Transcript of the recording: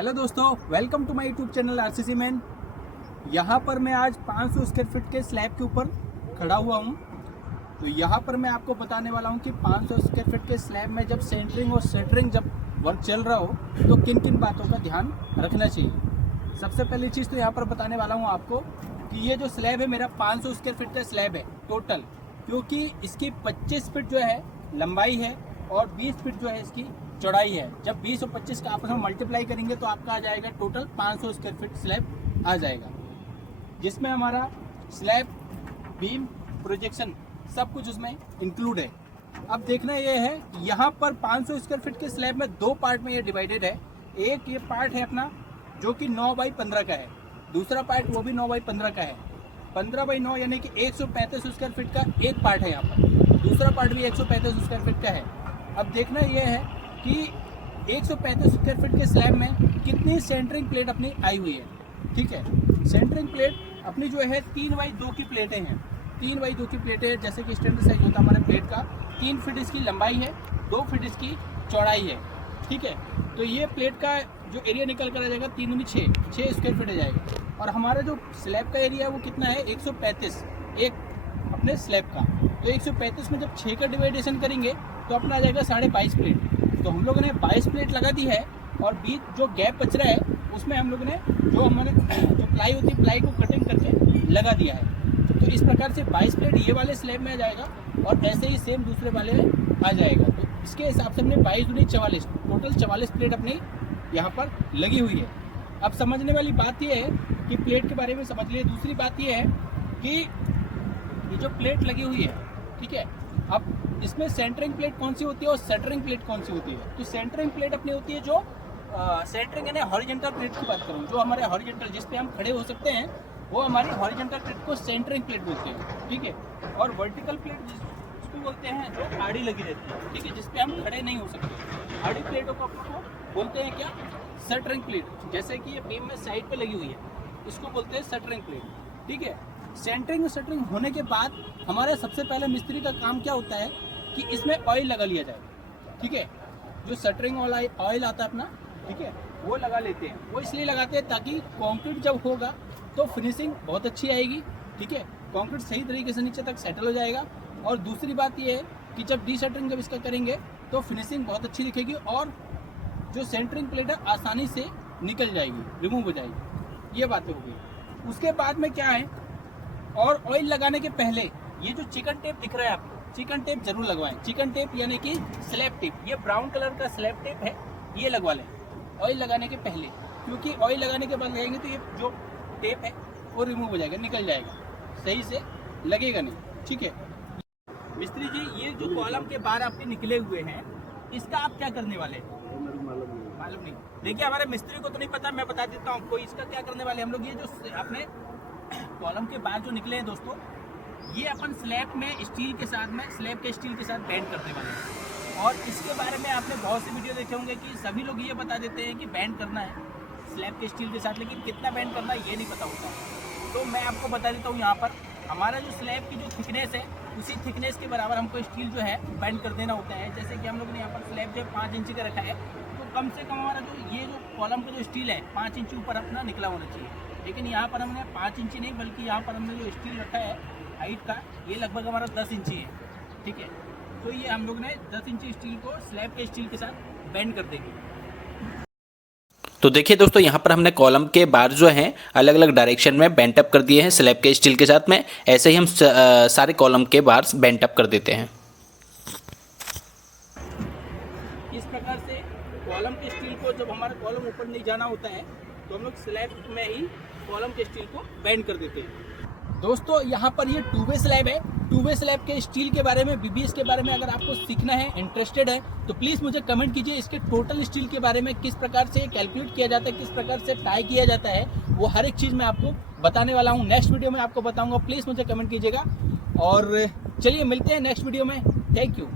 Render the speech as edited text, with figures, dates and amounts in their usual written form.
Hello दोस्तों, welcome to my YouTube channel RCC man. यहाँ पर मैं आज 500 स्क्वायर फीट के स्लैब के ऊपर खड़ा हुआ हूँ। तो यहाँ पर मैं आपको बताने वाला हूँ कि 500 स्क्वायर फीट के स्लैब में जब सेंटरिंग और शटरिंग जब वर्क चल रहा हो तो किन किन बातों का ध्यान रखना चाहिए। सबसे पहली चीज़ तो यहाँ पर बताने वाला हूँ आपको कि ये जो स्लैब है मेरा 500 स्क्वायर फीट का स्लैब है टोटल, क्योंकि इसकी 25 फीट जो है लंबाई है और 20 फीट जो है इसकी चौड़ाई है। जब 20 और 25 का आपस में मल्टीप्लाई करेंगे तो आपका आ जाएगा टोटल 500 स्क्वायर फीट स्लैब आ जाएगा, जिसमें हमारा स्लैब, बीम, प्रोजेक्शन सब कुछ उसमें इंक्लूड है। अब देखना ये है कि यहाँ पर 500 स्क्वायर फीट के स्लैब में दो पार्ट में ये डिवाइडेड है। एक ये पार्ट है अपना जो कि 9 बाई 15 का है, दूसरा पार्ट वो भी 9 बाई 15 का है। 15 बाई 9 यानी कि 135 स्क्वायर फीट का एक पार्ट है यहाँ पर, दूसरा पार्ट भी 135 स्क्वायर फीट का है। अब देखना ये है कि 135 स्क्वायर फीट के स्लैब में कितनी सेंटरिंग प्लेट अपनी आई हुई है। ठीक है, सेंटरिंग प्लेट अपनी जो है 3 बाई 2 की प्लेटें हैं। 3 बाई 2 की प्लेटें, जैसे कि स्टैंडर्ड साइज होता है हमारे प्लेट का, 3 फीट इसकी लंबाई है, 2 फीट इसकी चौड़ाई है। ठीक है, तो ये प्लेट का जो एरिया निकल कर आ जाएगा 3 दूनी 6 स्क्वायर फीट आ जाएगा। और हमारा जो स्लैब का एरिया है वो कितना है, 135 एक अपने स्लैब का। तो 135 में जब 6 का डिवाइडेशन करेंगे तो अपना आ जाएगा 22.5 प्लेट। तो हम लोगों ने 22 प्लेट लगा दी है और बीच जो गैप बच रहा है उसमें हम लोगों ने जो हमारे जो प्लाई होती है प्लाई को कटिंग करके लगा दिया है। तो इस प्रकार से 22 प्लेट ये वाले स्लैब में आ जाएगा और ऐसे ही सेम दूसरे वाले में आ जाएगा। तो इसके हिसाब से हमने 22 दूनी 44 टोटल 44 प्लेट अपनी यहाँ पर लगी हुई है। अब समझने वाली बात यह है कि प्लेट के बारे में समझ लिए। दूसरी बात यह है कि ये जो प्लेट लगी हुई है, ठीक है, अब इसमें सेंटरिंग प्लेट कौन सी होती है और शटरिंग प्लेट कौन सी होती है। तो सेंटरिंग प्लेट अपनी होती है जो सेंटरिंग यानी हॉरिजॉन्टल प्लेट की बात करूँ, जो हमारे हॉरिजॉन्टल जिस पे हम खड़े हो सकते हैं वो हमारी हॉरिजॉन्टल प्लेट को सेंटरिंग प्लेट बोलते हैं। ठीक है, और वर्टिकल प्लेट जिसको बोलते हैं जो आड़ी लगी रहती है, ठीक है, जिस पे हम खड़े नहीं हो सकते। आड़ी प्लेटों को आपको बोलते हैं क्या, शटरिंग प्लेट। जैसे कि ये बीम में साइड पे लगी हुई है, इसको बोलते हैं शटरिंग प्लेट। ठीक है, सेंटरिंग और शटरिंग होने के बाद हमारा सबसे पहले मिस्त्री का काम क्या होता है कि इसमें ऑयल लगा लिया जाए। ठीक है, जो शटरिंग वाला ऑयल आता है अपना, ठीक है, वो लगा लेते हैं। वो इसलिए लगाते हैं ताकि कंक्रीट जब होगा तो फिनिशिंग बहुत अच्छी आएगी। ठीक है, कंक्रीट सही तरीके से नीचे तक सेटल हो जाएगा। और दूसरी बात ये है कि जब डी शटरिंग जब इसका करेंगे तो फिनिशिंग बहुत अच्छी दिखेगी और जो सेंटरिंग प्लेट है आसानी से निकल जाएगी, रिमूव हो जाएगी। ये बातें हो गई। उसके बाद में क्या है, और ऑयल लगाने के पहले ये जो चिकन टेप दिख रहा है आपको, चिकन टेप जरूर लगवाएं। चिकन टेप यानी कि स्लैब टेप, ये ब्राउन कलर का स्लैब टेप है, ये लगवा लें ऑयल लगाने के पहले, क्योंकि ऑयल लगाने के बाद लगाएंगे तो ये जो टेप है वो रिमूव हो जाएगा, निकल जाएगा, सही से लगेगा नहीं। ठीक है मिस्त्री जी, ये जो कॉलम के बाहर आपके निकले हुए हैं इसका आप क्या करने वाले हैं? मालूम नहीं। देखिए, हमारे मिस्त्री को तो नहीं पता, मैं बता देता हूँ आपको इसका क्या करने वाले हम लोग। ये जो अपने कॉलम के बाहर जो निकले हैं दोस्तों, ये अपन स्लैब में स्टील के साथ में स्लैब के स्टील के साथ बैंड करने वाले हैं। और इसके बारे में आपने बहुत से वीडियो देखे होंगे कि सभी लोग ये बता देते हैं कि बैंड करना है स्लैब के स्टील के साथ, लेकिन कितना बैंड करना है ये नहीं पता होता। तो मैं आपको बता देता हूँ, यहाँ पर हमारा जो स्लैब की जो थिकनेस है उसी थिकनेस के बराबर हमको स्टील जो है बैंड कर देना होता है। जैसे कि हम लोग ने यहाँ पर स्लैब जो 5 इंच का रखा है, तो कम से कम हमारा जो ये जो कॉलम का जो स्टील है 5 इंच ऊपर अपना निकला होना चाहिए। लेकिन यहाँ पर हमने 5 इंची नहीं, बल्कि यहाँ पर हमने जो स्टील रखा है हाइट का, ये लगभग हमारा 10 इंची है। ठीक है, तो ये हम लोग ने 10 इंची स्टील को स्लैब के स्टील के साथ बैंड कर देंगे। तो देखिए दोस्तों, यहाँ पर हमने कॉलम के बार जो हैं अलग अलग डायरेक्शन में बेंट अप कर दिए हैं स्लैब के स्टील के साथ में। ऐसे ही हम सारे कॉलम के बार्स बेंट अप कर देते हैं। इस प्रकार से कॉलम के स्टील को, जब हमारा कॉलम ऊपर नहीं जाना होता है तो हम लोग स्लैब में ही कॉलम के स्टील को बैंड कर देते हैं। दोस्तों, यहाँ पर ये 2 वे स्लैब है। 2 वे स्लैब के स्टील के बारे में, बीबीएस के बारे में अगर आपको सीखना है, इंटरेस्टेड है, तो प्लीज़ मुझे कमेंट कीजिए। इसके टोटल स्टील के बारे में किस प्रकार से कैलकुलेट किया जाता है, किस प्रकार से टाई किया जाता है, वो हर एक चीज़ मैं आपको बताने वाला हूँ। नेक्स्ट वीडियो में आपको बताऊँगा, प्लीज़ मुझे कमेंट कीजिएगा। और चलिए मिलते हैं नेक्स्ट वीडियो में। Thank you.